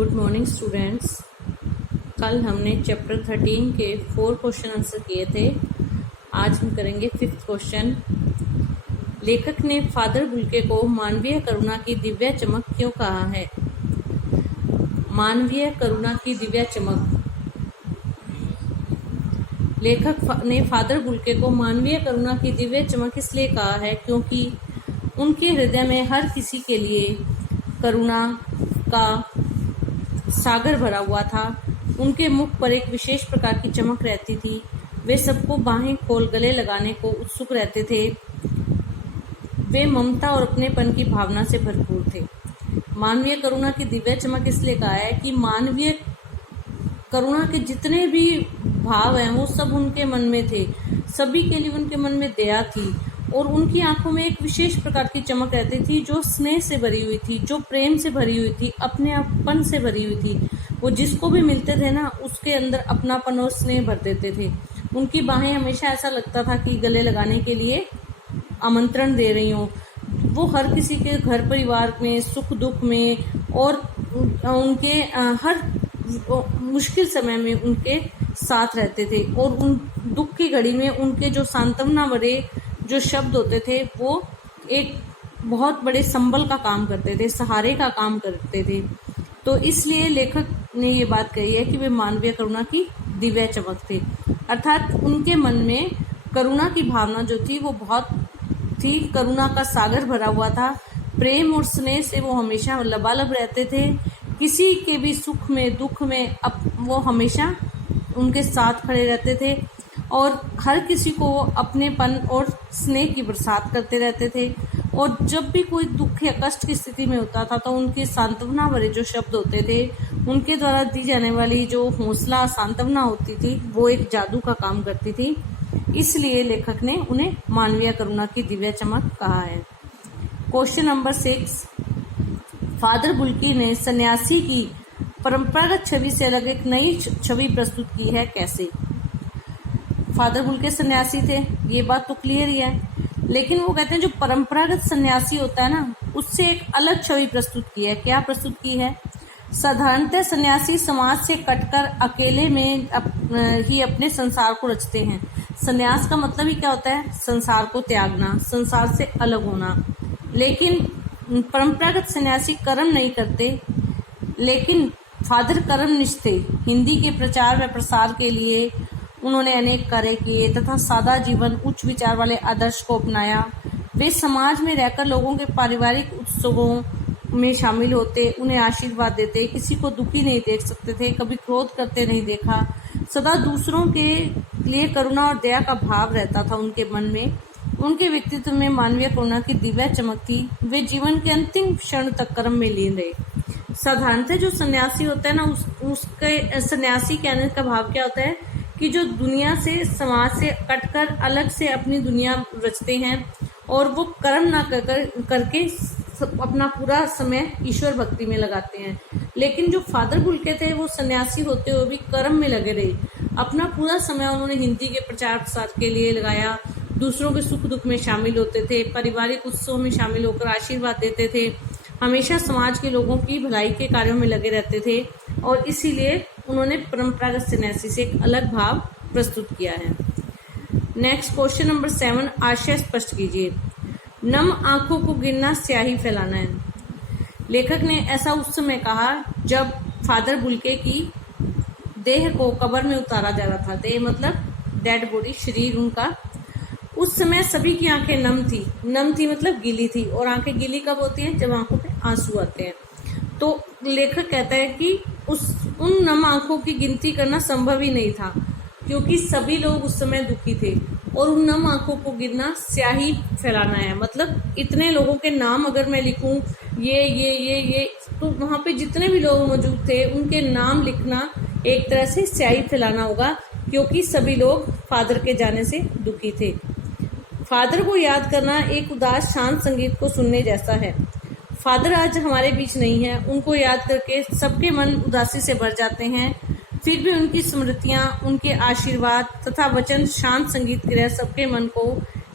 Good morning students. कल हमने chapter 13 के 4 क्वेश्चन आंसर किए थे। आज हम करेंगे 5th क्वेश्चन। लेखक ने फादर बुल्के को मानवीय करुणा की दिव्य चमक क्यों कहा है? मानवीय करुणा की दिव्य चमक। लेखक ने फादर बुल्के को मानवीय करुणा की दिव्य चमक इसलिए कहा है क्योंकि उनके हृदय में हर किसी के लिए करुणा का सागर भरा हुआ था। उनके मुख पर एक विशेष प्रकार की चमक रहती थी। वे सबको बाहें खोल गले लगाने को उत्सुक रहते थे। वे ममता और अपनेपन की भावना से भरपूर थे। मानवीय करुणा की दिव्य चमक इसलिए कहा है कि मानवीय करुणा के जितने भी भाव हैं वो सब उनके मन में थे। सभी के लिए उनके मन में दया थी और उनकी आंखों में एक विशेष प्रकार की चमक रहती थी जो स्नेह से भरी हुई थी, जो प्रेम से भरी हुई थी, अपनेपन से भरी हुई थी। वो जिसको भी मिलते थे ना उसके अंदर अपनापन और स्नेह भर देते थे। उनकी बाहें हमेशा ऐसा लगता था कि गले लगाने के लिए आमंत्रण दे रही हों। वो हर किसी के घर परिवार में, सुख दुख में और उनके हर मुश्किल समय में उनके साथ रहते थे और उन दुख की घड़ी में उनके जो सांत्वना भरे जो शब्द होते थे वो एक बहुत बड़े संबल का काम करते थे, सहारे का काम करते थे। तो इसलिए लेखक ने ये बात कही है कि वे मानवीय करुणा की दिव्य चमक थे, अर्थात उनके मन में करुणा की भावना जो थी वो बहुत थी। करुणा का सागर भरा हुआ था। प्रेम और स्नेह से वो हमेशा लबालब रहते थे। किसी के भी सुख में दुख में वो हमेशा उनके साथ खड़े रहते थे और हर किसी को अपनेपन और स्नेह की बरसात करते रहते थे। और जब भी कोई दुख या कष्ट की स्थिति में होता था तो उनके सांत्वना भरे जो शब्द होते थे, उनके द्वारा दी जाने वाली जो हौसला सांत्वना होती थी वो एक जादू का काम करती थी। इसलिए लेखक ने उन्हें मानवीय करुणा की दिव्य चमक कहा है। Question number 6। फादर बुल्के ने सन्यासी की परंपरागत छवि से अलग एक नई छवि प्रस्तुत की है, कैसे? फादर बुल्के सन्यासी थे, ये बात तो क्लियर ही है, लेकिन वो कहते हैं जो परंपरागत सन्यासी होता है ना उससे एक अलग छवि प्रस्तुत की है। क्या प्रस्तुत की है? साधारणतः सन्यासी समाज से कटकर अकेले में ही अपने संसार को रचते हैं। सन्यास का मतलब ही क्या होता है? संसार को त्यागना, संसार से अलग होना। लेकिन परंपरागत सन्यासी कर्म नहीं करते, लेकिन फादर कर्मनिष्ठ थे। हिंदी के प्रचार व प्रसार के लिए उन्होंने अनेक कार्य किए तथा सादा जीवन, उच्च विचार वाले आदर्श को अपनाया। वे समाज में रहकर लोगों के पारिवारिक उत्सवों में शामिल होते, उन्हें आशीर्वाद देते, किसी को दुखी नहीं देख सकते थे, कभी क्रोध करते नहीं देखा। सदा दूसरों के लिए करुणा और दया का भाव रहता था उनके मन में। उनके व्यक्तित्व में मानवीय करुणा की दिव्य चमक थी। वे जीवन के अंतिम क्षण तक कर्म में लीन रहे। साधारणतः जो सन्यासी होता है ना उसके सन्यासी कहने का भाव क्या होता है कि जो दुनिया से, समाज से कटकर अलग से अपनी दुनिया रचते हैं और वो कर्म ना करके अपना पूरा समय ईश्वर भक्ति में लगाते हैं। लेकिन जो फादर बुल्के थे वो सन्यासी होते हुए भी कर्म में लगे रहे। अपना पूरा समय उन्होंने हिंदी के प्रचार प्रसार के लिए लगाया। दूसरों के सुख दुख में शामिल होते थे, पारिवारिक उत्सव में शामिल होकर आशीर्वाद देते थे, हमेशा समाज के लोगों की भलाई के कार्यों में लगे रहते थे और इसीलिए उन्होंने परंपरागत सन्यासी से एक अलग भाव प्रस्तुत किया है। Next question number 7। आशय स्पष्ट कीजिए। नम आंखों को गिनना स्याही फैलाना है। लेखक ने ऐसा उस समय कहा जब फादर बुल्के की देह को कब्र में उतारा जा रहा था। देह मतलब डेड बॉडी, शरीर उनका। उस समय सभी की आंखें नम थी। नम थी मतलब गीली थी। और आंखें गीली कब होती हैं? जब आंखों पे आंसू आते हैं। तो लेखक कहता है कि उन नम आंखों की गिनती करना संभव ही नहीं था क्योंकि सभी लोग उस समय दुखी थे। और उन नम आंखों को गिनना स्याही फैलाना है, मतलब इतने लोगों के नाम अगर मैं लिखूं ये तो वहां पे जितने भी लोग मौजूद थे उनके नाम लिखना एक तरह से स्याही फैलाना होगा क्योंकि सभी लोग फादर के जाने से दुखी थे। फादर को याद करना एक उदास शांत संगीत को सुनने जैसा है। फादर आज हमारे बीच नहीं है, उनको याद करके सबके मन उदासी से भर जाते हैं। फिर भी उनकी स्मृतियां, उनके आशीर्वाद तथा वचन शांत संगीत की तरह सबके मन को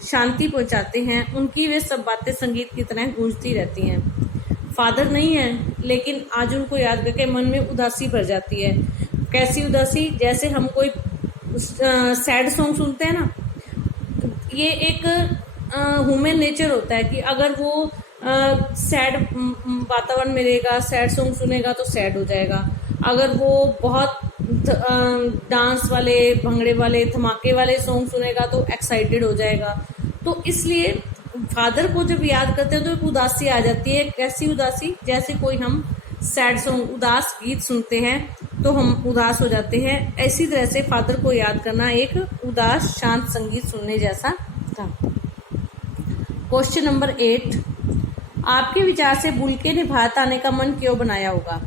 शांति पहुंचाते हैं। उनकी वे सब बातें संगीत की तरह गूंजती रहती हैं। फादर नहीं है, लेकिन आज उनको याद करके मन में उदासी भर जाती है। कैसी उदासी? जैसे हम कोई सैड सॉन्ग सुनते हैं ना, ये एक ह्यूमन नेचर होता है कि अगर वो सैड वातावरण में रहेगा, सैड सॉन्ग सुनेगा तो सैड हो जाएगा। अगर वो बहुत डांस वाले, भंगड़े वाले, धमाके वाले सॉन्ग सुनेगा तो एक्साइटेड हो जाएगा। तो इसलिए फादर को जब याद करते हैं तो एक उदासी आ जाती है। कैसी उदासी? जैसे कोई हम सैड सॉन्ग, उदास गीत सुनते हैं तो हम उदास हो जाते हैं। इसी तरह से फादर को याद करना एक उदास शांत संगीत सुनने जैसा था। क्वेश्चन नंबर 8, आपके विचार से बुल्के ने भारत आने का मन क्यों बनाया होगा?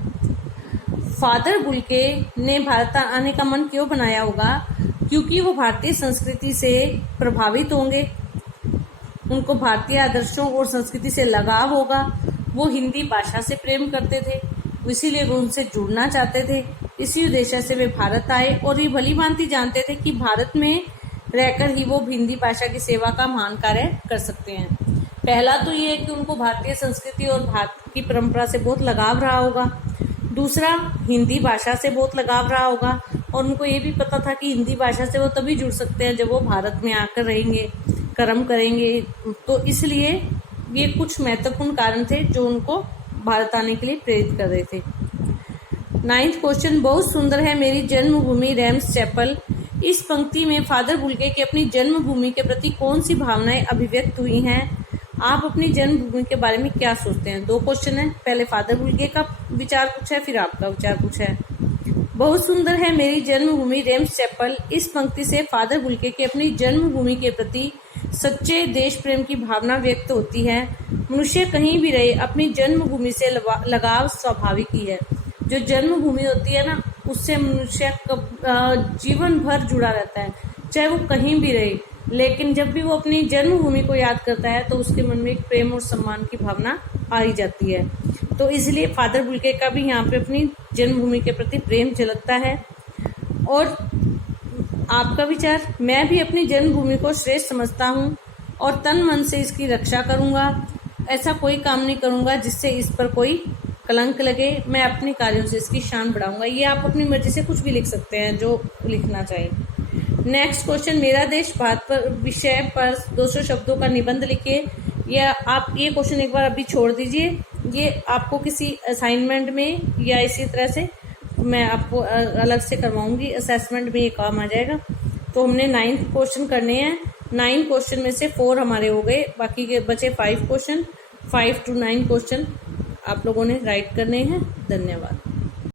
फादर बुल्के ने भारत आने का मन क्यों बनाया होगा? क्योंकि वो भारतीय संस्कृति से प्रभावित होंगे, उनको भारतीय आदर्शों और संस्कृति से लगाव होगा, वो हिंदी भाषा से प्रेम करते थे, इसीलिए वो उनसे जुड़ना चाहते थे। इसी उद्देश्य से वे भारत आए और ये भली भांति जानते थे कि भारत में रहकर ही वो हिंदी भाषा की सेवा का महान कार्य कर सकते हैं। पहला तो ये है कि उनको भारतीय संस्कृति और भारत की परंपरा से बहुत लगाव रहा होगा। दूसरा, हिंदी भाषा से बहुत लगाव रहा होगा और उनको ये भी पता था कि हिंदी भाषा से वो तभी जुड़ सकते हैं जब वो भारत में आकर रहेंगे, कर्म करेंगे। तो इसलिए ये कुछ महत्वपूर्ण कारण थे जो उनको भारत आने के लिए प्रेरित कर रहे थे। 9th क्वेश्चन, बहुत सुंदर है मेरी जन्मभूमि रैम्स चैपल। इस पंक्ति में फादर बुल्के की अपनी जन्मभूमि के प्रति कौन सी भावनाएं अभिव्यक्त हुई हैं? आप अपनी जन्मभूमि के बारे में क्या सोचते हैं? 2 क्वेश्चन है, पहले फादर बुल्के का विचार कुछ है, फिर आपका विचार कुछ है। बहुत सुंदर है मेरी जन्मभूमि रैम्स चैपल। इस पंक्ति से फादर बुल्के की अपनी जन्मभूमि के प्रति सच्चे देश प्रेम की भावना व्यक्त होती है। मनुष्य कहीं भी रहे, अपनी जन्मभूमि से लगाव स्वाभाविक ही है। जो जन्मभूमि होती है ना, उससे मनुष्य जीवन भर जुड़ा रहता है, चाहे वो कहीं भी रहे। लेकिन जब भी वो अपनी जन्मभूमि को याद करता है तो उसके मन में एक प्रेम और सम्मान की भावना आ ही जाती है। तो इसलिए फादर बुल्के का भी यहाँ पे अपनी जन्मभूमि के प्रति प्रेम झलकता है। और आपका विचार? मैं भी अपनी जन्मभूमि को श्रेष्ठ समझता हूँ और तन मन से इसकी रक्षा करूँगा। ऐसा कोई काम नहीं करूँगा जिससे इस पर कोई कलंक लगे। मैं अपने कार्यों से इसकी शान बढ़ाऊंगा। ये आप अपनी मर्जी से कुछ भी लिख सकते हैं जो लिखना चाहिए। नेक्स्ट क्वेश्चन, मेरा देश भारत पर विषय पर 200 शब्दों का निबंध लिखिए। या आप ये क्वेश्चन एक बार अभी छोड़ दीजिए, ये आपको किसी असाइनमेंट में या इसी तरह से मैं आपको अलग से करवाऊंगी, असेसमेंट में ये काम आ जाएगा। तो हमने 9th क्वेश्चन करने हैं। 9 क्वेश्चन में से 4 हमारे हो गए, बाकी के बचे 5 क्वेश्चन। 5 to 9 क्वेश्चन आप लोगों ने राइट करने हैं। धन्यवाद।